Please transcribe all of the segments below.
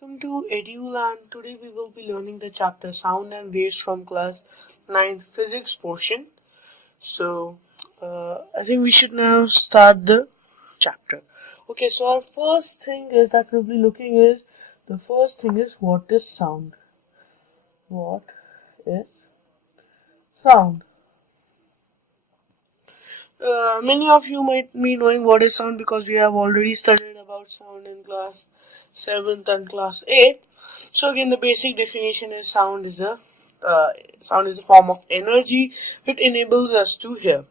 Welcome to Edule, and today we will be learning the chapter Sound and Waves from class 9th physics portion. I think we should now start the chapter. Okay, so our first thing is that we'll be looking is what is sound? What is sound? Many of you might be knowing what is sound because we have already studied about sound in class 7th and class 8th. So again, the basic definition is sound is a form of energy. It enables us to hear.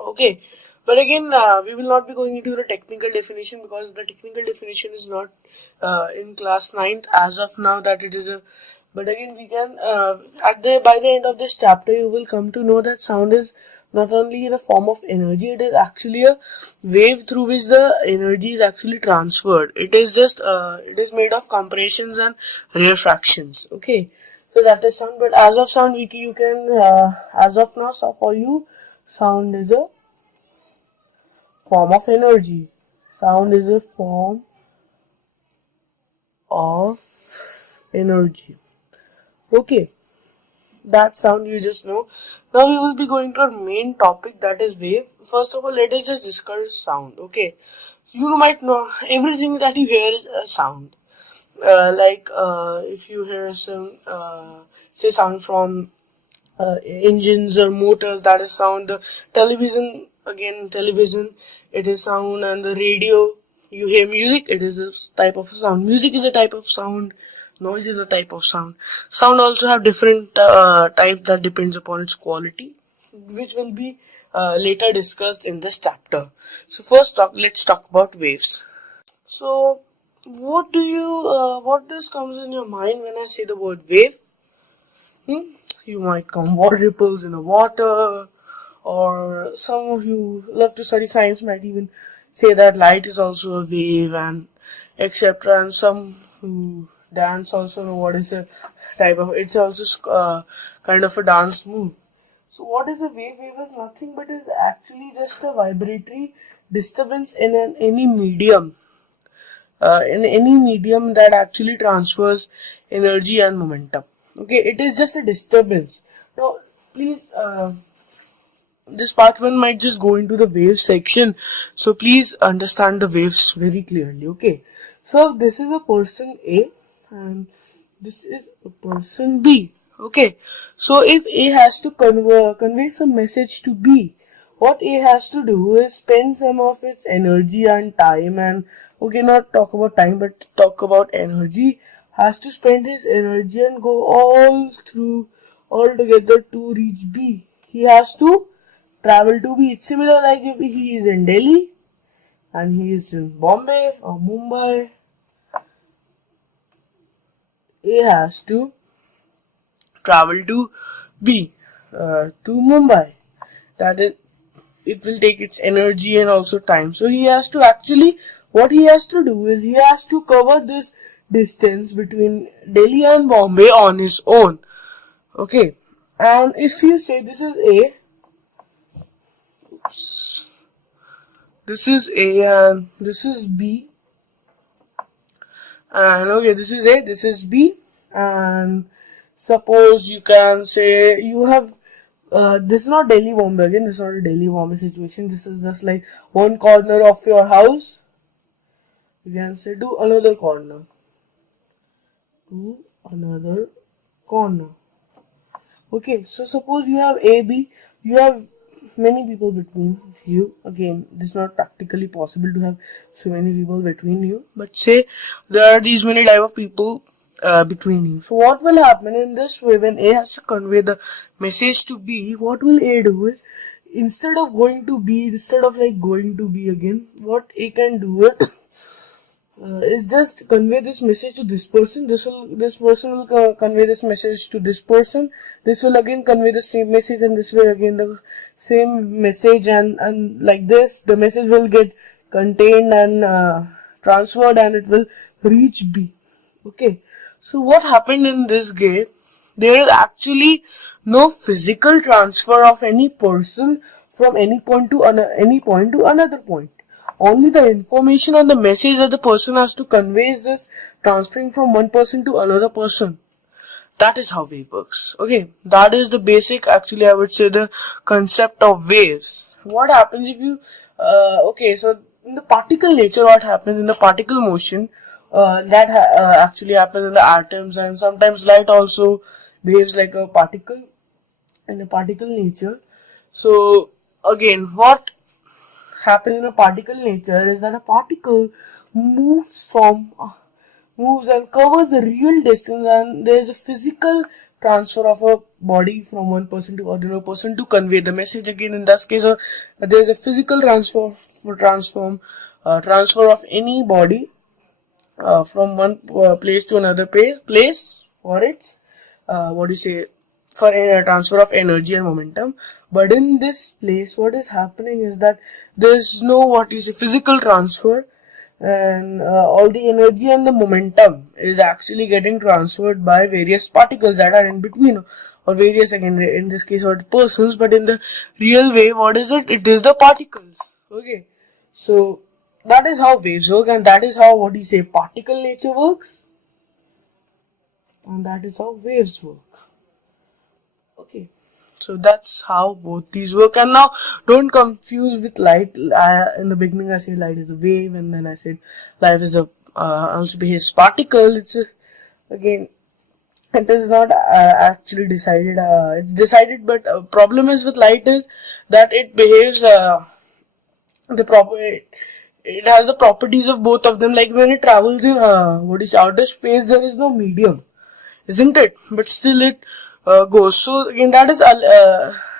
Okay, but again, we will not be going into the technical definition because the technical definition is not in class 9th as of now. That it is a. But again, we can by the end of this chapter, you will come to know that sound is not only in a form of energy, it is actually a wave through which the energy is actually transferred. It is made of compressions and refractions. Okay, so that is sound. But as of sound, you can as of now, so for you, sound is a form of energy. Sound is a form of energy. Okay, that sound you just know. Now we will be going to our main topic, that is wave. First of all, let us just discuss sound. Okay, you might know everything that you hear is a sound. If you hear some say sound from engines or motors, that is sound. The television, it is sound. And the radio, you hear music, it is a type of sound. Music is a type of sound. Noise is a type of sound. Sound also have different types that depends upon its quality, which will be later discussed in this chapter. So let's talk about waves. So what this comes in your mind when I say the word wave? You might come water ripples in the water, or some of you love to study science might even say that light is also a wave, and etc. And some who dance also know what is a type of. It's also kind of a dance move. So what is a wave? Wave is nothing but is actually just a vibratory disturbance in any medium. In any medium that actually transfers energy and momentum. Okay, it is just a disturbance. Now, please, this part 1 might just go into the wave section. So please understand the waves very clearly. Okay, so this is a person A and this is a person B. Okay, so if A has to convey some message to B, what A has to do is spend some of its energy and time, and okay, not talk about time but talk about energy, has to spend his energy and go all together to reach B. He has to travel to B. It's similar like if he is in Delhi and he is in Bombay or Mumbai. A has to travel to B, to Mumbai. That is, it will take its energy and also time. So he has to actually, what he has to do is he has to cover this distance between Delhi and Bombay on his own. Okay, and if you say this is A, this is A and this is B, and okay, this is A, this is B, and suppose you can say you have this is not Delhi Bombay again, this is not a Delhi Bombay situation, this is just like one corner of your house. You can say to another corner. Okay, so suppose you have A, B, you have many people between you. Again, this is not practically possible to have so many people between you, but say there are these many type of people between you. So what will happen in this way, when A has to convey the message to B, what will A do is, instead of going to B again, what A can do is just convey this message to this person. This person will convey this message to this person. This will again convey the same message, and this way again the same message, and like this the message will get contained and transferred, and it will reach B. Okay, so what happened in this game? There is actually no physical transfer of any person from any point to another point. only the information and the message that the person has to convey is just transferring from one person to another person. That is how wave works. Okay, that is the basic, actually I would say, the concept of waves. What happens if you, okay, so in the particle nature, what happens in the particle motion, that actually happens in the atoms, and sometimes light also behaves like a particle in the particle nature. So again, what happens in a particle nature is that a particle moves from moves and covers the real distance, and there is a physical transfer of a body from one person to another person to convey the message. Again, in this case, there is a physical transfer of any body from one place to another place for its what do you say, for a transfer of energy and momentum. But in this place, what is happening is that there is no, what you say, physical transfer, and all the energy and the momentum is actually getting transferred by various particles that are in between, or various, again in this case, or persons. But in the real way, what is it? It is the particles. Okay, so that is how waves work, and that is how, what do you say, particle nature works, and that is how waves work. Okay, so that's how both these work. And now don't confuse with light. In the beginning I said light is a wave, and then I said light is a also behaves particle. It's again, it is not actually decided. It's decided, but problem is with light is that it behaves the proper. It has the properties of both of them. Like when it travels in what is outer space, there is no medium, isn't it? But still it goes. So again, that is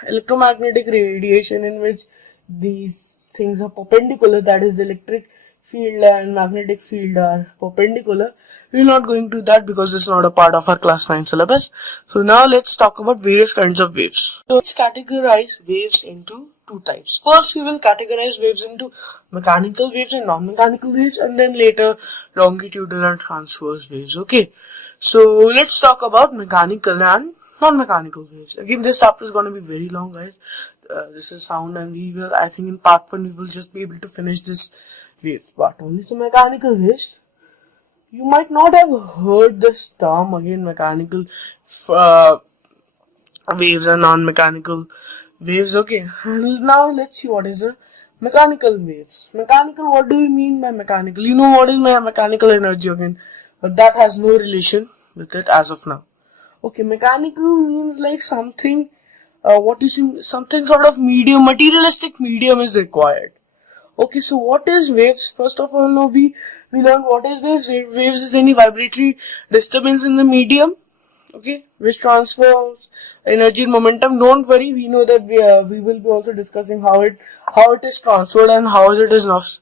electromagnetic radiation, in which these things are perpendicular. That is, the electric field and magnetic field are perpendicular. We're not going to that because it's not a part of our class 9 syllabus. So now let's talk about various kinds of waves. So let's categorize waves into two types. First, we will categorize waves into mechanical waves and non-mechanical waves, and then later longitudinal and transverse waves. Okay, so let's talk about mechanical and non-mechanical waves. Again, this chapter is going to be very long, guys. This is sound, and we will, I think in part 1 we will just be able to finish this wave part only. So mechanical waves, you might not have heard this term. Again, mechanical waves and non-mechanical waves. Okay, now let's see what is a mechanical waves. Mechanical, what do you mean by mechanical? You know what is mechanical energy again, but that has no relation with it as of now. Okay, mechanical means like something, what you see, something sort of medium, materialistic medium is required. Okay, so what is waves? First of all, now we learned what is waves. Waves is any vibratory disturbance in the medium, okay, which transfers energy and momentum. Don't worry, we know that we will be also discussing how it is transferred and how it is not,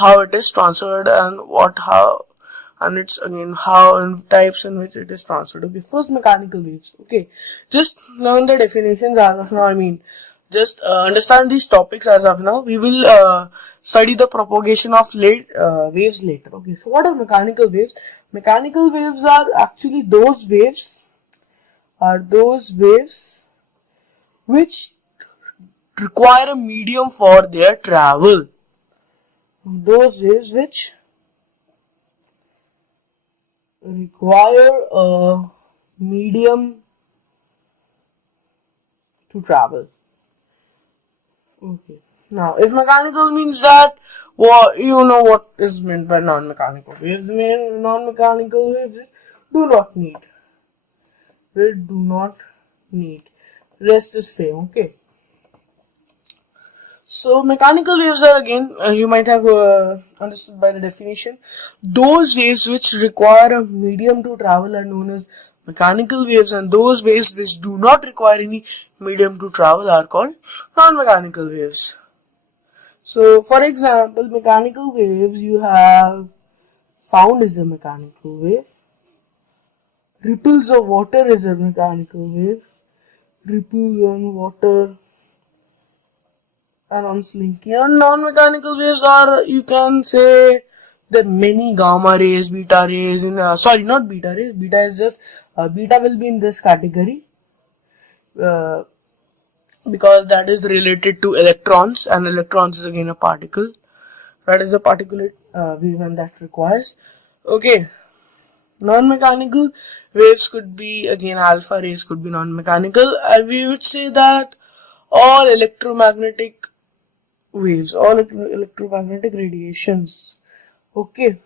how it is transferred, and how, and it's again how and types in which it is transferred. Okay, first mechanical waves. Okay, just learn the definitions as of now. I mean, just understand these topics as of now. We will study the propagation of waves later. Okay, so what are mechanical waves? Mechanical waves are actually those waves which require a medium for their travel. Those waves which require a medium to travel. Okay. Now, if mechanical means that, well, you know what is meant by non-mechanical waves. Non-mechanical waves do not need. They do not need. Rest is same. Okay. So mechanical waves are, again, you might have understood by the definition. Those waves which require a medium to travel are known as mechanical waves, and those waves which do not require any medium to travel are called non-mechanical waves. So, for example, mechanical waves, you have sound is a mechanical wave, ripples of water is a mechanical wave, ripples on water and on slinky. And non-mechanical waves are, you can say, there are many gamma rays, beta rays, sorry, not beta rays, beta is just, beta will be in this category, because that is related to electrons, and electrons is again a particle That is the particulate wavelength that requires. Okay. Non-mechanical waves could be, again, alpha rays could be non-mechanical. We would say that all electromagnetic waves, all electromagnetic radiations. Okay,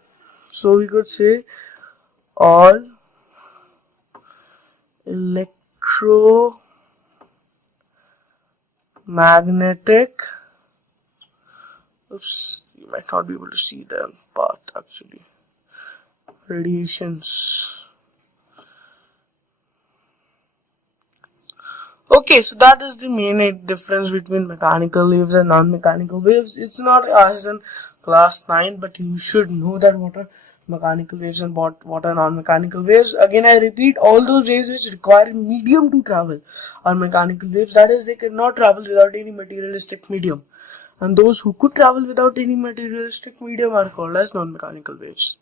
so we could say all electromagnetic, oops, you might not be able to see the part actually, radiations. Okay, so that is the main difference between mechanical waves and non-mechanical waves. It's not as in class 9, but you should know that what are mechanical waves and what are non-mechanical waves. Again, I repeat, all those waves which require medium to travel are mechanical waves. That is, they cannot travel without any materialistic medium. And those who could travel without any materialistic medium are called as non-mechanical waves.